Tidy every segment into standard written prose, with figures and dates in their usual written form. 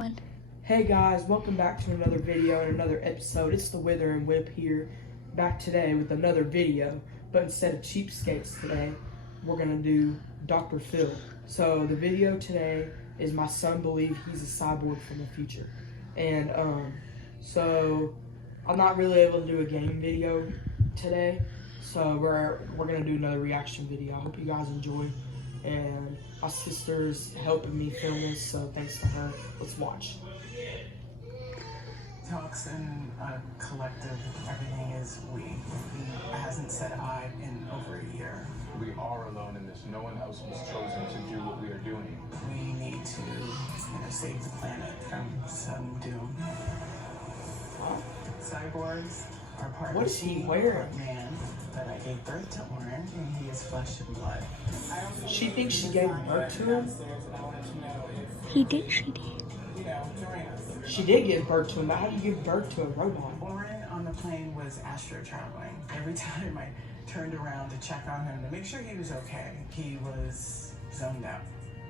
One. Hey guys, welcome back to another video and another episode. It's the Wither and Whip here, back today with another video. But instead of cheapskates today, we're gonna do Dr. Phil. So the video today is my son believe he's a cyborg from the future. And so I'm not really able to do a game video today. So we're gonna do another reaction video. I hope you guys enjoy. And my sister's helping me film this, so thanks to her. Let's watch. Talks in a collective, everything is we. He hasn't said I in over a year. We are alone in this. No one else was chosen to do what we are doing. We need to, save the planet from some doom. Cyborgs are part What of is he the wearing? man that I gave birth to Orange, and he is flesh and blood. She thinks she gave birth to him? She did. She did give birth to him, but how do you give birth to a robot? Oren on the plane was astro traveling. Every time I turned around to check on him to make sure he was okay, he was zoned out.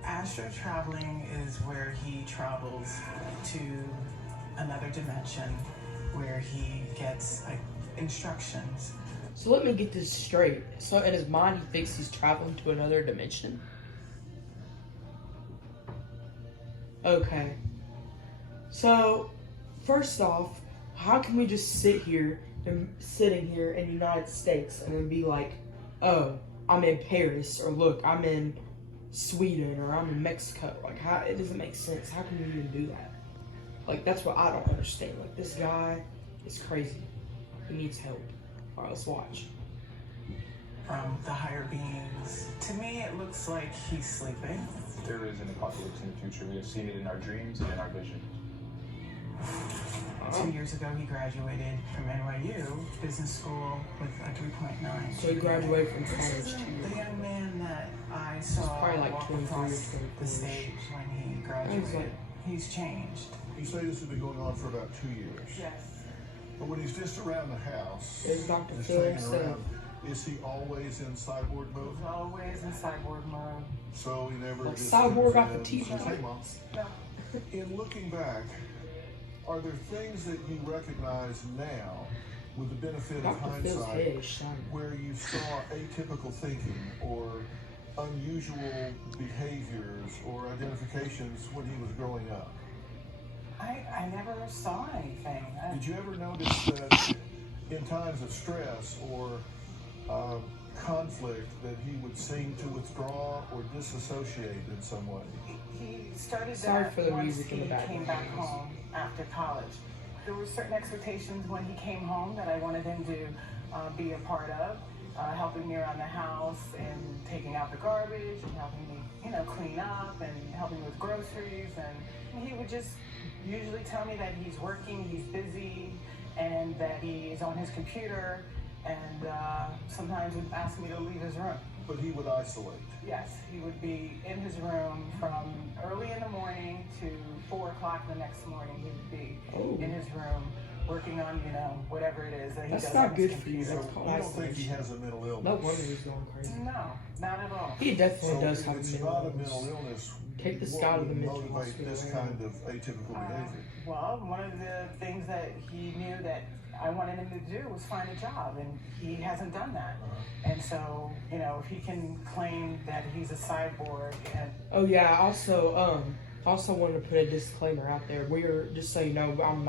Astro traveling is where he travels to another dimension where he gets instructions. So let me get this straight. So in his mind, he thinks he's traveling to another dimension? Okay. So, first off, how can we just sitting here in the United States and then be like, oh, I'm in Paris, or look, I'm in Sweden, or I'm in Mexico? Like, how, it doesn't make sense. How can we even do that? Like, that's what I don't understand. Like, this guy is crazy. He needs help. All right, let's watch. From the higher beings. To me, it looks like he's sleeping. There is an apocalypse in the future. We have seen it in our dreams and in our vision. 2 years ago, he graduated from NYU Business School with a 3.9. So he graduated from college This too. isn't the young man that I saw probably like walk 23 or across 24. the stage when he graduated. He's changed. You say this has been going on for about 2 years. Yes. But when he's just around the house, Is Dr. just Phil hanging said- around, is he always in cyborg mode? He's always in cyborg mode. So he never Like just Cyborg got the says, t-shirt. "Hey, Mom." No. In looking back, are there things that you recognize now with the benefit of Dr. Phil's head hindsight is shining. where you saw atypical thinking or unusual behaviors or identifications when he was growing up? I never saw anything. Did you ever notice that in times of stress or conflict that he would seem to withdraw or disassociate in some way? He started Sorry that for the once music in he the background. came back home after college. There were certain expectations when he came home that I wanted him to be a part of, helping me around the house and taking out the garbage and helping me, clean up and helping with groceries. And he would just usually tell me that he's working, he's busy, and that he is on his computer, and sometimes would ask me to leave his room. But he would isolate. Yes, he would be in his room from early in the morning to 4 o'clock the next morning. He would be in his room working on, whatever it is that he That's does. not on good his for you. computer. That's called You don't think he isolation. has a mental illness? No wonder he's going crazy. No, not at all. He definitely So does if have a it's mental not a illness. mental illness, Take this what guy to would the mental motivate hospital this right kind of atypical behavior? Well, one of the things that he knew that I wanted him to do was find a job, and he hasn't done that. And so, if he can claim that he's a cyborg and Oh yeah, I also wanted to put a disclaimer out there. Just so you know, I'm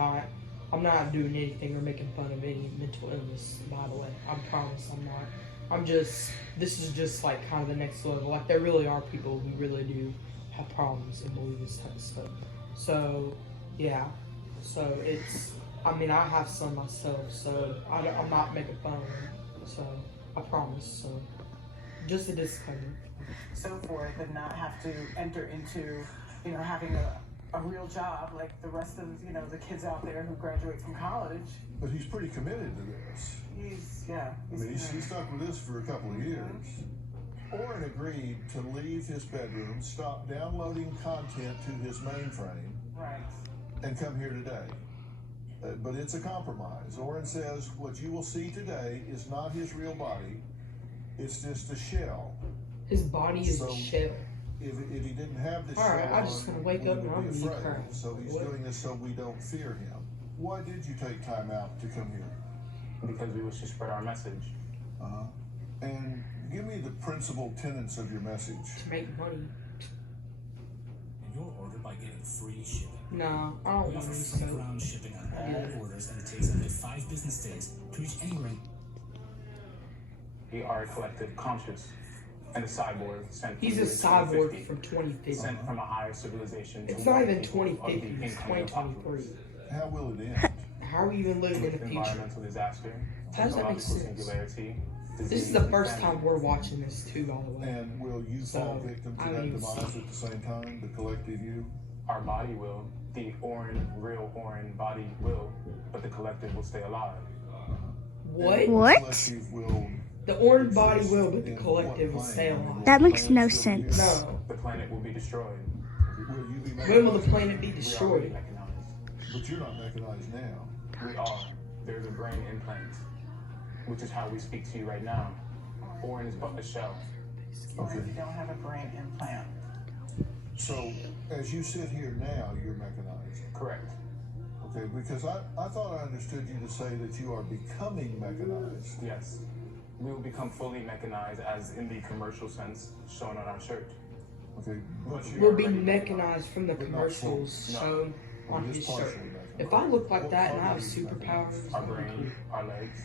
not doing anything or making fun of any mental illness, by the way. I promise I'm not. This is just like kind of the next level. Like there really are people who really do have problems and believe this type of stuff. So, yeah. So I have some myself, so I'm not making fun of them. So, I promise. So, just a disclaimer. so forth, and not have to enter into, having a real job like the rest of, the kids out there who graduate from college. But he's pretty committed to this. He's He's stuck with this for a couple of years. Oren agreed to leave his bedroom, stop downloading content to his mainframe, right. and come here today. But it's a compromise. Oren says what you will see today is not his real body. It's just a shell. His body is So- a shell. if he didn't have this Alright, show I just on, wanna wake we up would and I'm be gonna be afraid. crying. So he's What? doing this so we don't fear him. Why did you take time out to come here? Because we wish to spread our message. Uh-huh. And give me the principal tenets of your message. To make money. And you'll order by getting free shipping. No, I don't We want offer any free soap. ground shipping on all Yeah. orders, and it takes up to 5 business days to reach anywhere. We are a collective conscious and a cyborg sent from He's a the year cyborg 2050, from 2050. sent from a higher civilization. It's to not warn even people of the 2050, it's incoming 2023. How will it end? How are we even living in the future? Environmental disaster, How does that make technological sense? singularity. This is the first time we're watching this too, by the way. And will you So, fall victim to I that don't even demise see. at the same time, the collective you? Our body will, the real Orin body will, but the collective will stay alive. What? And the What? collective will The orange body exist will, but the in collective will what stay plane? alive. That makes no Planets still sense. exist? No. The planet will be destroyed. Will you be When will the mechanized? planet be We are already destroyed? mechanized. But you're not mechanized now. We are. There's a brain implant, which is how we speak to you right now. Orin is but a shell. Or Okay. if you don't have a brain implant. So, as you sit here now, you're mechanized. Correct. Okay, because I thought I understood you to say that you are becoming mechanized. Yes. We will become fully mechanized as in the commercial sense shown on our shirt. Okay, but you We'll be mechanized from the commercials No. shown on Just his shirt. partially mechanized. If I look like What that and I part have are you mechanized? superpowers, Our that'd be brain, our legs,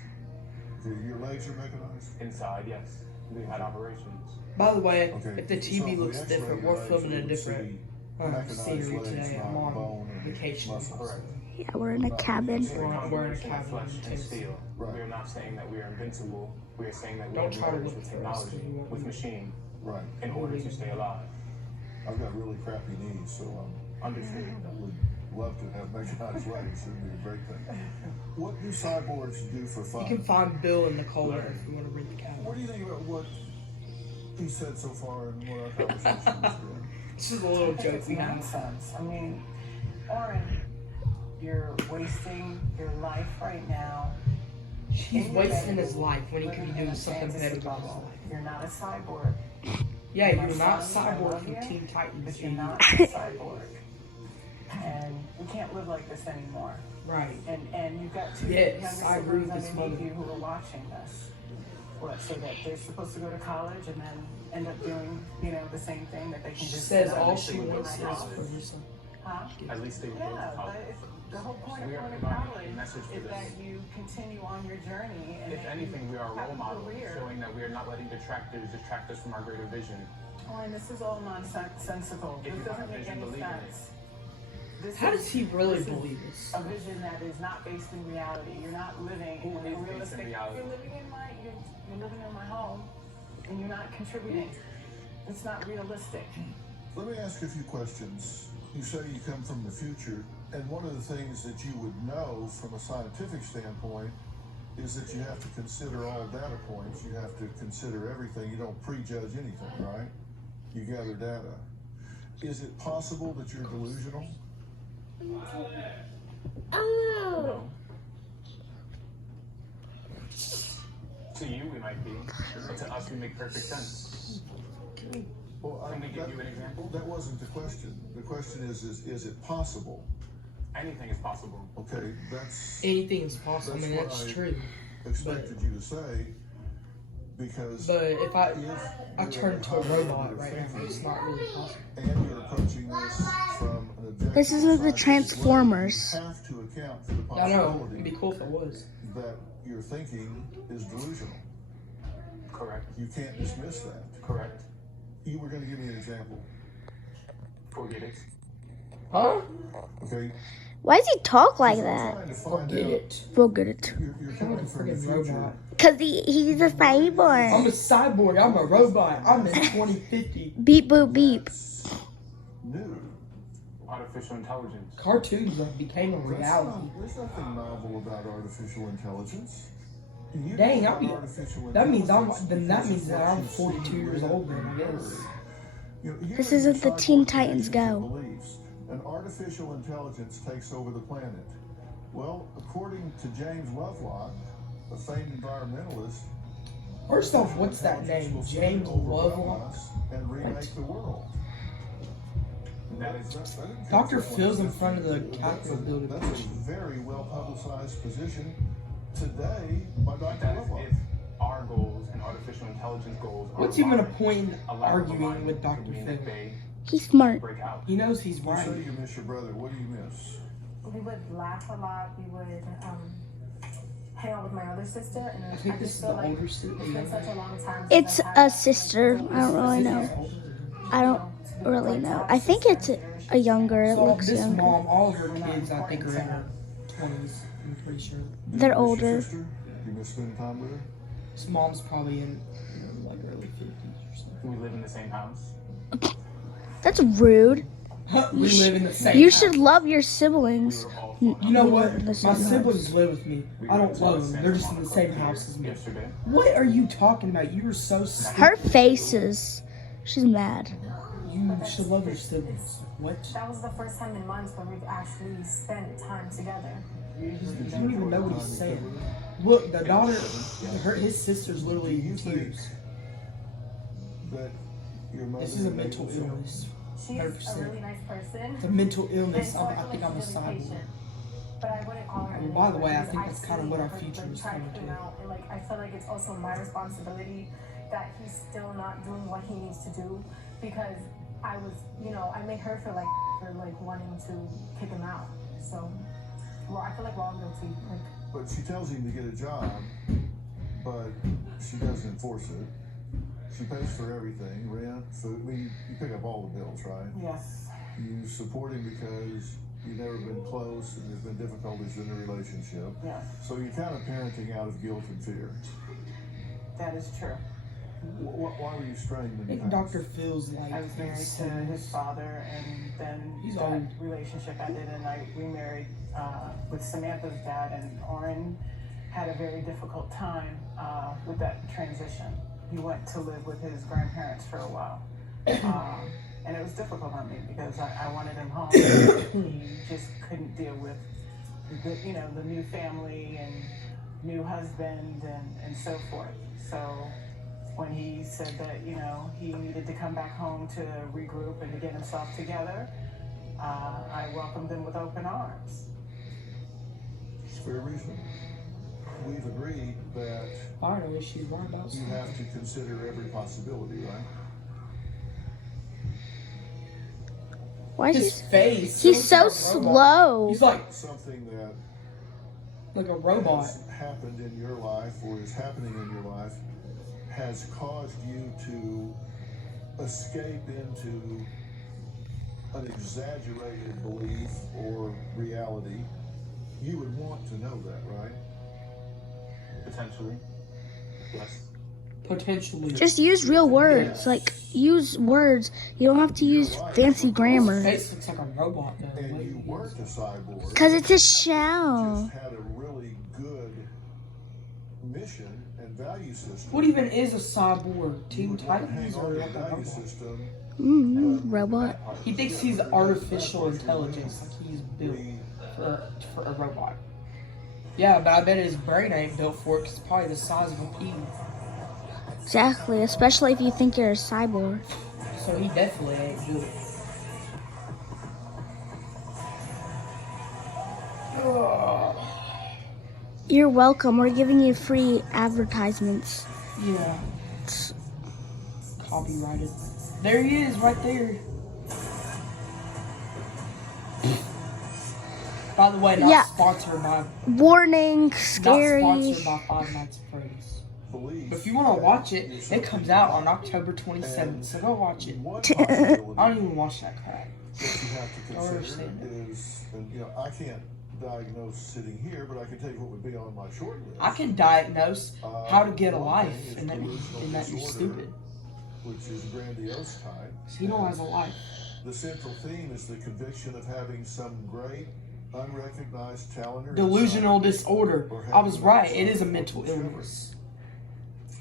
Okay, your legs are mechanized. inside, yes. We had operations. By the way, Okay. if the so TV if we looks X-ray different, your we're legs, filming we a would different see mechanized scenery legs, today. I'm not on bone and vacation. muscle. Correct. Yeah, we're in a cabin. We're in a Combination of cabin flesh in and Tennessee. steel. Right. We are not saying that we are invincible. We are saying that we Don't are try to merged look with for us, 'cause technology, we won't with be- machine, Right. in order to stay alive. I've got really crappy knees, so Understood. I would love to have mechanized legs. It would be a great thing. What do cyborgs do for fun? You can find Bill in the corner if you want to read the cabin. What do you think about what he said so far and what our conversation has been? This is a little I think joke it's we have. nonsense. I mean, Orin, you're wasting your life right now. He's in your wasting bed, his life when he could living be in doing a something better fantasy with his bubble. life. You're not a cyborg. Yeah, My you're not son, I Cyborg love from you, Teen Titans. But you're dude. not a cyborg. And we can't live like this anymore. Right. And you've got two Yes, younger I agree siblings with this underneath mother. you who are watching this. What, so that they're supposed to go to college and then end up doing, the same thing that they can She just says sit all at she and wants do is in my for house. her son. Huh? At least they will go Yeah, to but college. the whole point of We are going to providing a college message for is this. that you continue on your journey and If that anything, we are a have role model, career. showing that we are not letting detractors distract us from our greater vision. Oh, and this is all nonsensical. If This you have doesn't a make vision, any believe in it. sense. This How is- does he really this is believe this? A vision that is not based in reality. You're not living Who in is a based in realistic. reality? You're living in you're living in my home, and you're not contributing. It's not realistic. Let me ask you a few questions. You say you come from the future, and one of the things that you would know from a scientific standpoint is that you have to consider all data points. You have to consider everything. You don't prejudge anything, right? You gather data. Is it possible that you're delusional? No. To you, we might be, but to us, we make perfect sense. Well, Can we give you an example? That wasn't the question. The question is it possible? Anything is possible. Okay, that's Anything is possible. I mean, That's that's what I- true. expected you to say, because But if I if turn into a robot right now, it's not really possible. and you're approaching this from an objective This isn't the scientific Transformers. level, you have to account for the I know. It'd possibility be cool if it was. that your thinking is delusional. Correct. You can't dismiss that. Correct. You were going to give me an example, Forget it. Huh? okay? Why does he talk like I'm that? trying to find Forget out. it. Forget it. You're I'm coming a from the freaking future. robot. Cause he's a I'm cyborg. a cyborg. I'm a robot. I'm in 2050. Beep boop beep. That's new. Artificial intelligence. Cartoons like became a reality. There's nothing novel about artificial intelligence. You Dang, know I'll be- about artificial That means intelligence then that because means of that what I'm you've 42 seen, years read, old then, and I guess. heard. You know, here This are isn't your the Teen cyborg Titans traditions and Go. beliefs. An artificial intelligence takes over the planet. Well, according to James Lovelock, a famed environmentalist, First off, what's that intelligence name? will soon James overwhelm Lovelock? us and remake the world. That is Dr. Phil's in front of the Capitol building. That's a very well publicized position today by Dr. that is Lovelock. if our goals and artificial intelligence goals are What's even a aligned. point in A lack of arguing alignment with Dr. could mean Phil? that they He's smart. break out. He knows he's You right. say you miss your brother. What do you miss? We would laugh a lot. We would hang out with my other sister, and I think this just is feel the like older sister. it's been such a long time. It's since I've a had sister. I don't really know. I don't really know. I think it's a younger. It So looks this younger. mom, all of her kids, I think, are in her 20s. I'm pretty sure. Do They're you miss your older. sister? Do you miss spending time with her? This mom's probably in like early 50s or something. We live in the same house. That's rude. We live in the same You house. should love your We siblings. were all You know We what? live in the My same house. siblings live with me. We I don't went to love Santa them. They're just in the Monica same Pier house as me. yesterday. What are you talking about? You were so stupid. Her faces. She's mad. You should love your siblings. What? That was the first time in months where we've actually spent time together. You don't even know what he's saying. Look, the daughter, his sister's literally in tears. That your mother This is a made mental you feel- illness. She is a 100%. really nice person. It's a mental And illness. so I feel think like I'm a she's really cyborg. patient. But I wouldn't call her. Well, by the way, I because think that's kind of see what our her, future like, is try coming him to. out, and like I feel like it's also my responsibility that he's still not doing what he needs to do because I was, I made her feel like for like wanting to kick him out. So, well, I feel like we're all guilty. Like, But she tells him to get a job, but she doesn't enforce it. She pays for everything, rent, food. I mean, you pick up all the bills, right? Yes. You support him because you've never been close and there's been difficulties in the relationship. Yes. So you're kind of parenting out of guilt and fear. That is true. Why were you strained I when think you Dr. Phil's like. I was married to his father, and then He's that old. relationship ended, and I remarried with Samantha's dad, and Oren had a very difficult time with that transition. He went to live with his grandparents for a while, and it was difficult on me because I wanted him home. He just couldn't deal with the new family and new husband and so forth. So when he said that, he needed to come back home to regroup and to get himself together, I welcomed him with open arms. It's very reasonable. We've agreed that I don't know if she's right about you something. have to consider every possibility, right? Why is His he? face. He's so looks like a robot. slow. He's like Something that a robot. has happened in your life or is happening in your life has caused you to escape into an exaggerated belief or reality. You would want to know that, right? Potentially. Yes. Potentially. Just use real words. Like, use words. You don't have to use fancy His grammar. face looks like a robot though. And Like, you weren't a cyborg. Because it's a Just shell. had a really good mission and value system. What even is a cyborg? You Teen would want to hang Titans on or to like the a value robot? system. Robot. He thinks he's artificial intelligence, like he's built for a robot. Yeah, but I bet his brain ain't built for it because it's probably the size of a pea. Exactly. Especially if you think you're a cyborg. So he definitely ain't built. Ugh. You're welcome. We're giving you free advertisements. Yeah. Copyrighted. There he is, right there. By the way, not Yeah. sponsored by Warning. not Scary. sponsored by Five Nights at Freddy's. Belief But if you want to that watch it, you're it something comes out on more. October 27th, so go watch it. One I don't possibility even watch that crap. that you have to Don't consider understand is, and I can't diagnose sitting here, but I can tell you what would be on my short list. I can diagnose how to get a One life thing is and that you're delusional stupid. which is grandiose type. He don't have a life. The central theme is the conviction of having some great, unrecognized talent or Delusional insight, disorder. or I was having right. some It is a sort of mental discovery. illness.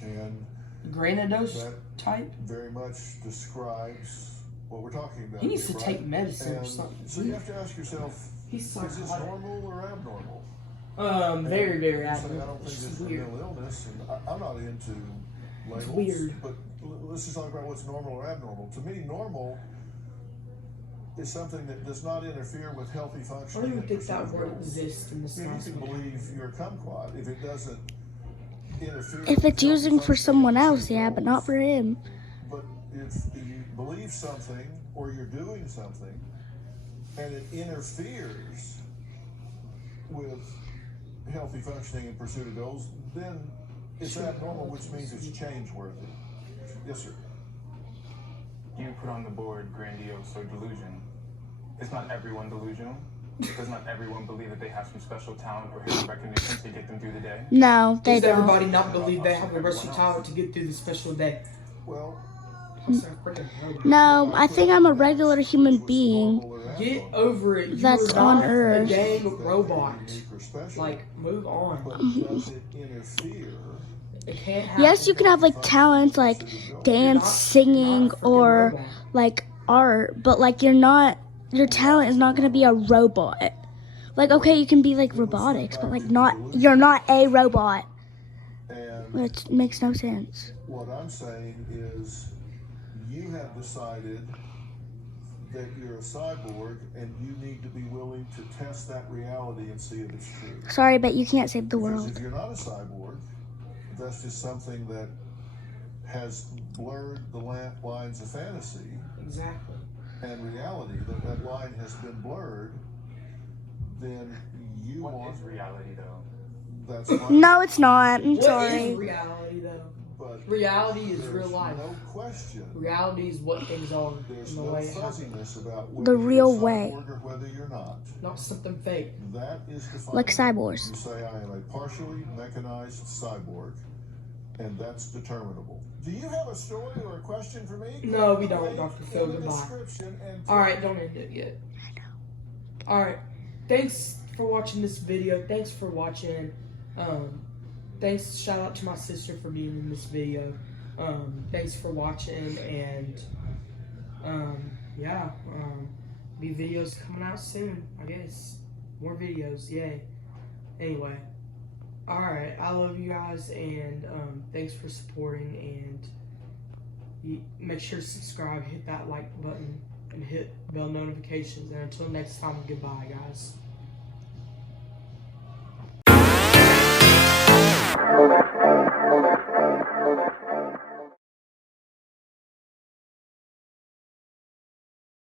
And Grandiose that type. very much describes what we're talking about. He needs here, to take right? medicine or And something. So you have to ask yourself, He's is this psychotic. normal or abnormal? Very, very You say, I abnormal. don't think It's this is a weird. mental illness, and I'm not into labels. weird. But let's just talk about what's normal or abnormal. To me, normal is something that does not interfere with healthy I functioning. don't even and think pursuit that of word goals. exists in this You nice can one. believe you're a kumquat if it doesn't interfere. If with it's healthy using for functioning someone and else, pursuit yeah, of but not goals. for him. But if you believe something or you're doing something and it interferes with healthy functioning and pursuit of goals, then it's abnormal, which means it's change worthy. Yes, sir. You put on the board grandiose or delusion. Is not everyone delusional? Does not everyone believe that they have some special talent or hidden recognition to get them through the day? No, they Does don't. everybody not believe they have a versatile to get through the special day? Well, No, I think I'm a regular human being Get over it. You that's are on not a Earth. dang robot. unique or special, Like, move on. but does it interfere? It can't happen. Yes, you can have like talents like dance, singing, or like art, but like your talent is not gonna be a robot. Like, okay, you can be like robotics, but like you're not a robot. And Which makes no sense. what I'm saying is you have decided that you're a cyborg and you need to be willing to test that reality and see if it's true. Sorry, but you can't save the Because world. if you're not a cyborg, that's just something that has blurred the lines of fantasy Exactly. and reality, that line has been blurred, then you What want is reality, though? that's fine. No, it's not. I'm What sorry. is reality, though? But Reality is there's real life. no question. Reality is what things are There's in the no way it happens. fuzziness about whether The you're real a way. cyborg or whether you're not. Not something fake. That is defined. Like cyborgs. You say I am a partially mechanized cyborg, and that's determinable. Do you have a story or a question for me? No, we don't, Dr. Phil. In the Goodbye. description and Alright, don't end it yet. Alright. Thanks for watching this video. Thanks for watching. Thanks, shout out to my sister for being in this video. Thanks for watching, and yeah, be videos coming out soon, I guess. More videos, yay. Anyway, alright, I love you guys, and thanks for supporting, and make sure to subscribe, hit that like button, and hit bell notifications, and until next time, goodbye, guys.